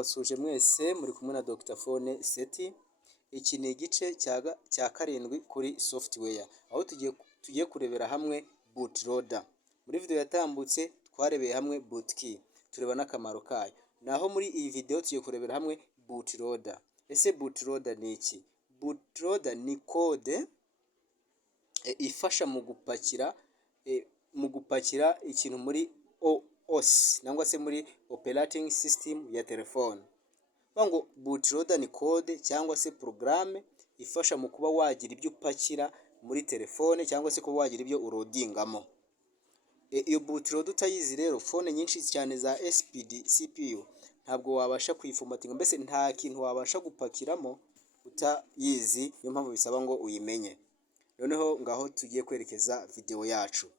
ndabasuje mwese muri kumwe na Dr Phone Seti. Iki ni igice cya karindwi kuri software, aho tugiye kurebera hamwe bootloader. Muri video yatambutse twarebeye hamwe bootkey, tureba n'akamaro kayo. Naho muri iyi video tugiye kurebera hamwe bootloader. Ese bootloader ni iki? Bootloader ni code ifasha mu gupakira ikintu muri OS nangwa se muri operating system ya telefone. Ngo bootloader ni code cyangwa se programme ifasha mu kuba wagira ibyo upakira muri telefone cyangwa se kuba wagira ibyo urodingamo. Iyo bootloader utayizi rero, phone nyinshi cyane za SPD CPU ntabwo wabasha kuyiformatinga, mbese nta kintu wabasha gupakiramo utayizi, niyo mpamvu bisaba ngo uyimenye. Noneho ngaho tugiye kwerekeza video yacu.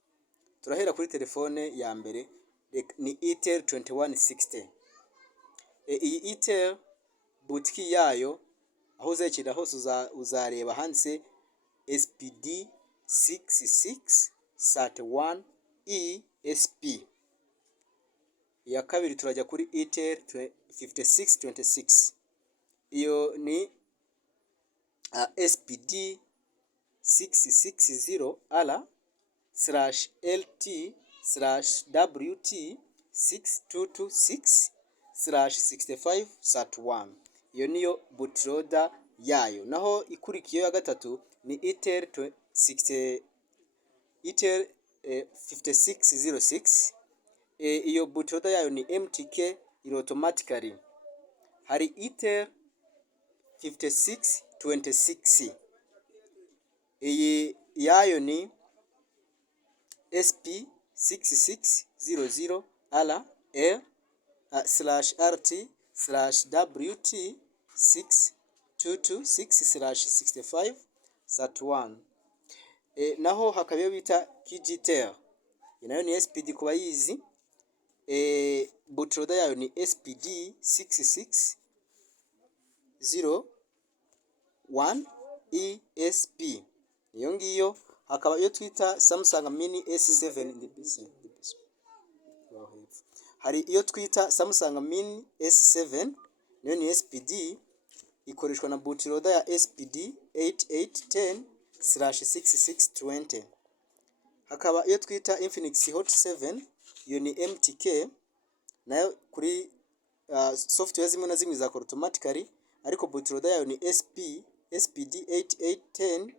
Turahera kuri telefone ya mbere, ni Itel 2160. Iyi Itel bootkey yayo aho uzekera hose uzareba handitse SPD 6631 ESP. Iya kabiri turajya kuri Itel 5626. Iyo ni SPD 660/LT/WT6226/6531. Iyo niyo bootloader yayo. Naho ikurikiyeho ya gatatu ni Itel 5606. Iyo bootloader yayo ni MTK iri automatically. Hari Itel 5626. Iyi yayo ni SP6600/LT/WT6226/6531. Naho hakabayo bita Kigitel. Nayo ni SPD kuba yizi. Bootloader yayo ni SPD 6601 ESP. Iyo ngiyo. Hakaba iyo twita Samsung Mini S7. Hari iyo twita Samsung Mini S7, nayo ni SPD, ikoreshwa na bootloader ya SPD 8810/6620. Hakaba iyo twita Infinix Hot 7, iyo ni MTK, nayo kuri software zimwe na zimwe zakora automatically, ariko bootloader yayo ni SPD 8810.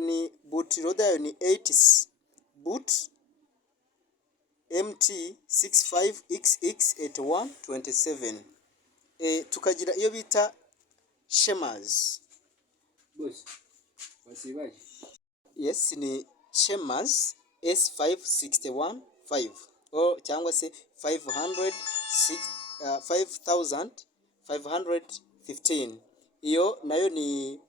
Ni bootloader yayo ni 80s boot MT65XX8127. Tukagira iyo bita Shemaz. Yes, ni Shemaz S5615 cyangwa se 5515. Iyo nayo ni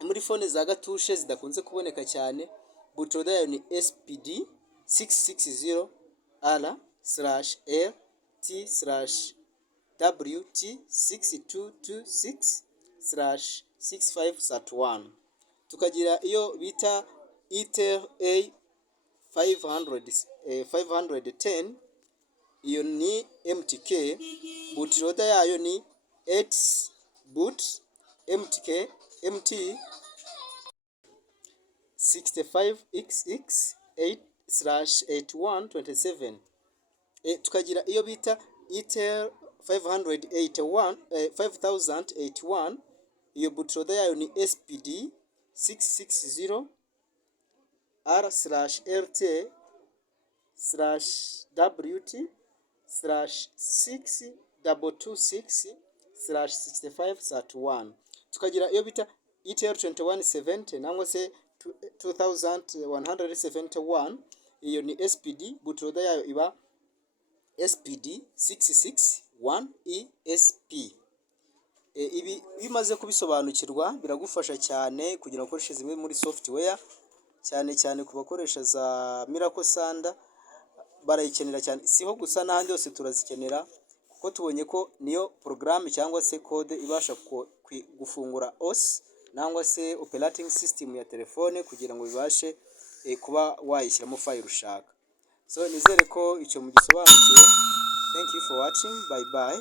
muri phone za gatushe zidakunze kuboneka cyane. Bootloader yayo ni SPD 660/LT/WT6226/6531. Tukagira iyo bita Itel A510. Iyo ni MTK. Bootloader yayo ni 8 boot MTK MT65XX8/8127. Tukagira iyo bita Itel 5081. Iyo bootloader yayo ni SPD 660/RT/WT/62226/6531. Tukagira iyo bita Itel 2170 nangwa se 2171. Iyo ni SPD, bootloader yayo iba SPD 661 ESP. Ibi bimaze kubisobanukirwa biragufasha cyane kugira ngo ukoreshe zimwe muri software, cyane ku bakoresha za Miracle Sanda barayikenera cyane. Siho gusa n'ahandi hose turazikenera, kuko tubonye ko niyo programme cyangwa se code ibasha gufungura OS nangwa se operating system ya telefone kugira ngo bibashe kuba wayishyiramo file ushaka. So nizere ko icyo mugisobanukiwe. Thank you for watching. Bye bye.